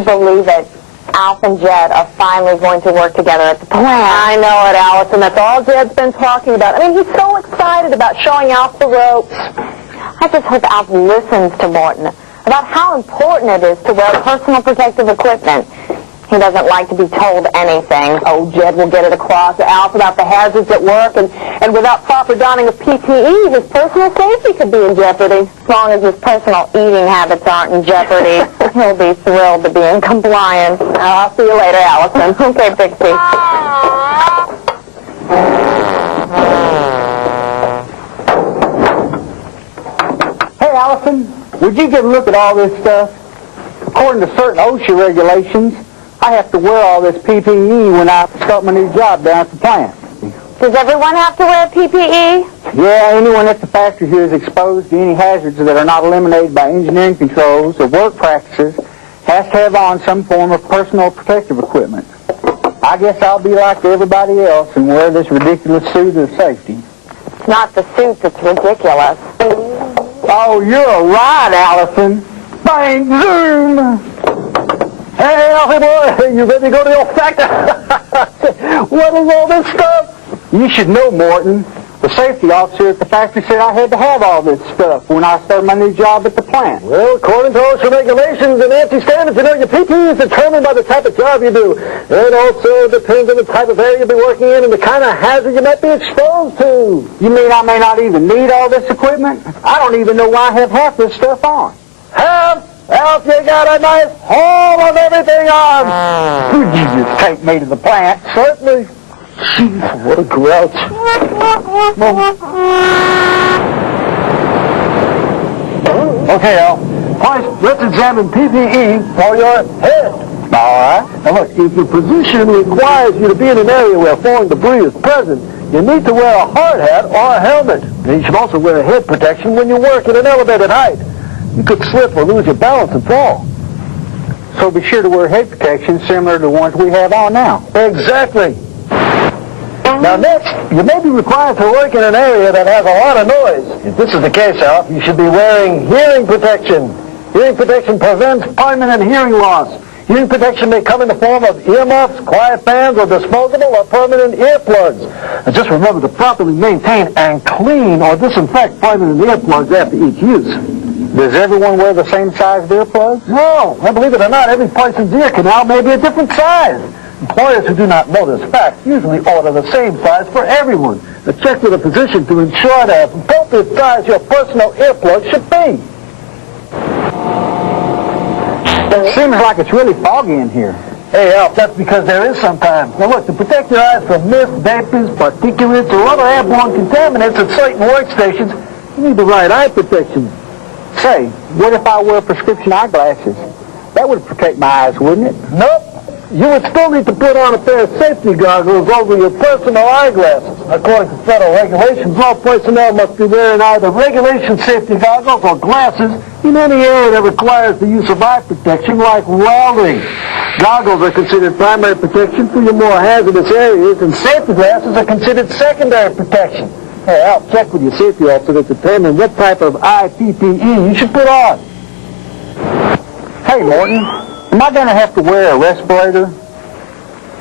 Believe it. Alf and Jed are finally going to work together at the plant. I know it, Allison. That's all Jed's been talking about. I mean, he's so excited about showing Alf the ropes. I just hope Alf listens to Morton about how important it is to wear personal protective equipment. He doesn't like to be told anything. Oh, Jed will get it across to Alf about the hazards at work, and without proper donning of PPE, his personal safety could be in jeopardy. As long as his personal eating habits aren't in jeopardy, he'll be thrilled to be in compliance. I'll see you later, Allison. Okay, Pixie. Hey, Allison, would you get a look at all this stuff? According to certain OSHA regulations, I have to wear all this PPE when I start my new job down at the plant. Does everyone have to wear PPE? Yeah, anyone at the factory here is exposed to any hazards that are not eliminated by engineering controls or work practices has to have on some form of personal protective equipment. I guess I'll be like everybody else and wear this ridiculous suit of safety. It's not the suit that's ridiculous. Oh, you're right, Allison. Bang, zoom! Hey, Alfie boy, you ready to go to your factory? What is all this stuff? You should know, Morton. The safety officer at the factory said I had to have all this stuff when I started my new job at the plant. Well, according to OSHA regulations and ANSI standards, you know, your PPE is determined by the type of job you do. It also depends on the type of area you'll be working in and the kind of hazard you might be exposed to. You mean I may not even need all this equipment? I don't even know why I have half this stuff on. Alf, you got a nice haul of everything on. Would you just take me to the plant? Certainly. Jeez, what a grouch. Okay, Al. First, let's examine PPE for your head. All right. Now look, if your position requires you to be in an area where falling debris is present, you need to wear a hard hat or a helmet. And you should also wear a head protection when you work at an elevated height. You could slip or lose your balance and fall. So be sure to wear head protection similar to the ones we have on now. Exactly. Now next, you may be required to work in an area that has a lot of noise. If this is the case, Alf, you should be wearing hearing protection. Hearing protection prevents permanent hearing loss. Hearing protection may come in the form of earmuffs, quiet fans, or disposable or permanent earplugs. And just remember to properly maintain and clean or disinfect permanent earplugs after each use. Does everyone wear the same size earplugs? No, and believe it or not, every person's ear canal may be a different size. Employers who do not know this fact usually order the same size for everyone. Now check with a physician to ensure the appropriate size your personal earplug should be. It seems like it's really foggy in here. Hey, Alf, that's because there is sometimes. Now look, to protect your eyes from mist, vapors, particulates, or other airborne contaminants at certain workstations, you need the right eye protection. Say, what if I wear prescription eyeglasses? That would protect my eyes, wouldn't it? Nope. You would still need to put on a pair of safety goggles over your personal eyeglasses. According to federal regulations, all personnel must be wearing either regulation safety goggles or glasses in any area that requires the use of eye protection, like welding. Goggles are considered primary protection for your more hazardous areas, and safety glasses are considered secondary protection. Hey, Al, check with your safety officer to determine what type of eye PPE you should put on. Hey, Morton, am I going to have to wear a respirator?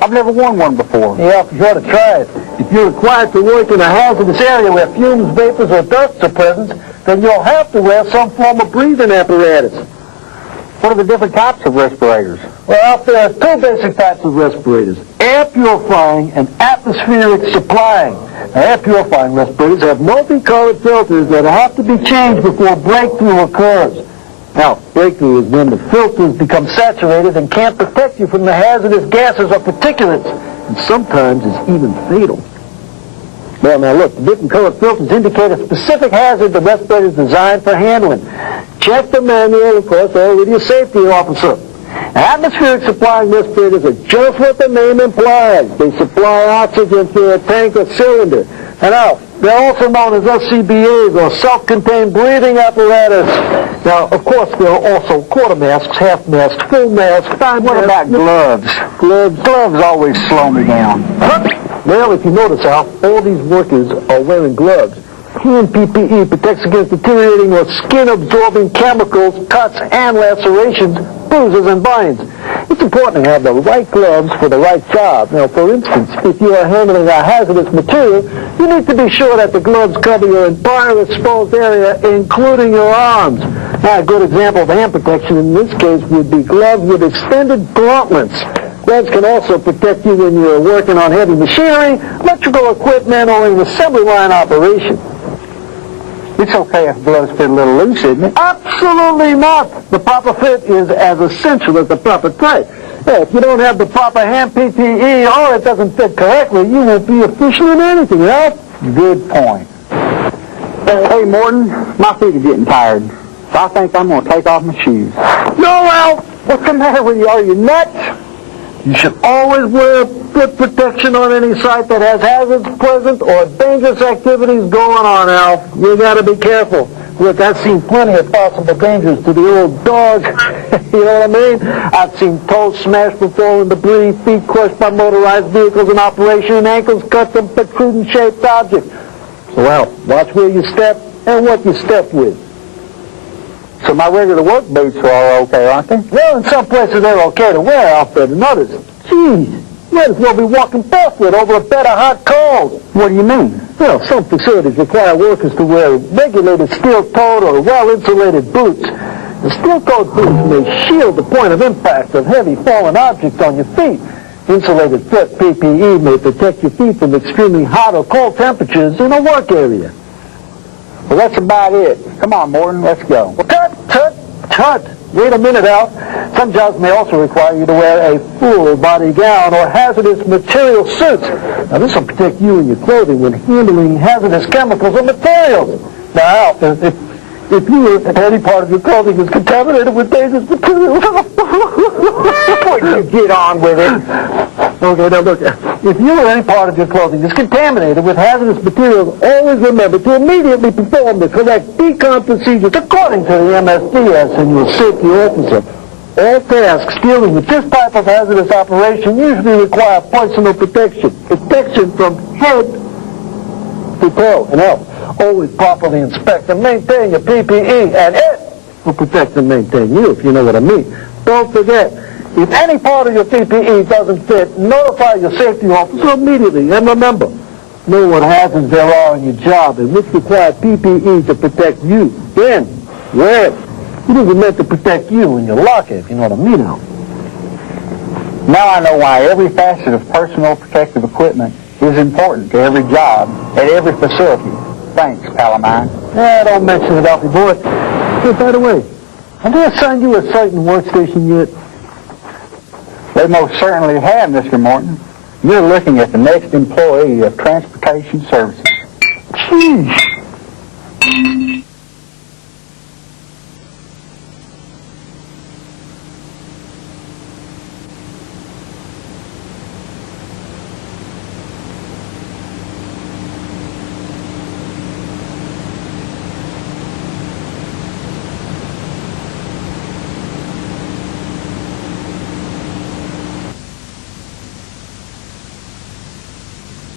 I've never worn one before. Yeah, you ought to try it. If you're required to work in a hazardous area where fumes, vapors, or dust are present, then you'll have to wear some form of breathing apparatus. What are the different types of respirators? Well, there are two basic types of respirators: air purifying and atmospheric supplying. Now, air purifying respirators have multicolored filters that have to be changed before breakthrough occurs. Now, breakthrough is when the filters become saturated and can't protect you from the hazardous gases or particulates, and sometimes it's even fatal. Well, now look, the different colored filters indicate a specific hazard the respirator is designed for handling. Check the manual, of course, or with your safety officer. Atmospheric supplying respirators are just what the name implies. They supply oxygen through a tank or cylinder. And now, they're also known as SCBAs, or self-contained breathing apparatus. Now, of course, there are also quarter masks, half masks, full masks, fine What masks. about gloves? Gloves always slow me down. Well, if you notice, Al, all these workers are wearing gloves. Hand PPE protects against deteriorating or skin-absorbing chemicals, cuts, and lacerations, bruises, and binds. It's important to have the right gloves for the right job. Now, for instance, if you are handling a hazardous material, you need to be sure that the gloves cover your entire exposed area, including your arms. Now, a good example of hand protection in this case would be gloves with extended gauntlets. Gloves can also protect you when you're working on heavy machinery, electrical equipment, or in assembly line operation. It's okay if gloves fit a little loose, isn't it? Absolutely not. The proper fit is as essential as the proper type. If you don't have the proper hand PPE or it doesn't fit correctly, you won't be efficient in anything, right? Good point. Hey, Morton, my feet are getting tired, so I think I'm going to take off my shoes. No, Al! What's the matter with you? Are you nuts? You should always wear foot protection on any site that has hazards present or dangerous activities going on, Al. You gotta be careful. Look, I've seen plenty of possible dangers to the old dog. You know what I mean? I've seen toes smashed from falling debris, feet crushed by motorized vehicles in operation, and ankles cut from protruding-shaped objects. So, Al, watch where you step and what you step with. So my regular work boots are all okay, aren't they? Well, in some places they're okay to wear out there than others. Geez, you might as well be walking barefoot over a bed of hot coals. What do you mean? Well, some facilities require workers to wear regulated steel-toed or well-insulated boots. The steel-toed boots may shield the point of impact of heavy falling objects on your feet. Insulated foot PPE may protect your feet from extremely hot or cold temperatures in a work area. Well, that's about it. Come on, Morton, let's go. Well, tut. Wait a minute, Al. Some jobs may also require you to wear a full body gown or hazardous material suits. Now, this will protect you and your clothing when handling hazardous chemicals or materials. Now, Al, if any part of your clothing is contaminated with dangerous materials... You get on with it. Okay, now look, if you or any part of your clothing is contaminated with hazardous materials, always remember to immediately perform the correct decon procedures according to the MSDS and your safety officer. All tasks dealing with this type of hazardous operation usually require personal protection from head to toe. And always properly inspect and maintain your PPE, and it will protect and maintain you, if you know what I mean. Don't forget, if any part of your PPE doesn't fit, notify your safety officer immediately. And remember, know what hazards there are in your job and which require PPE to protect you. Then, wear it. It isn't meant to protect you and your locker, if you know what I mean now. Now I know why every facet of personal protective equipment is important to every job at every facility. Thanks, pal of mine. Don't mention it, Alfie boy. Hey, by the way, have they assigned you a site and workstation yet? They most certainly have, Mr. Morton. You're looking at the next employee of Transportation Services. Jeez.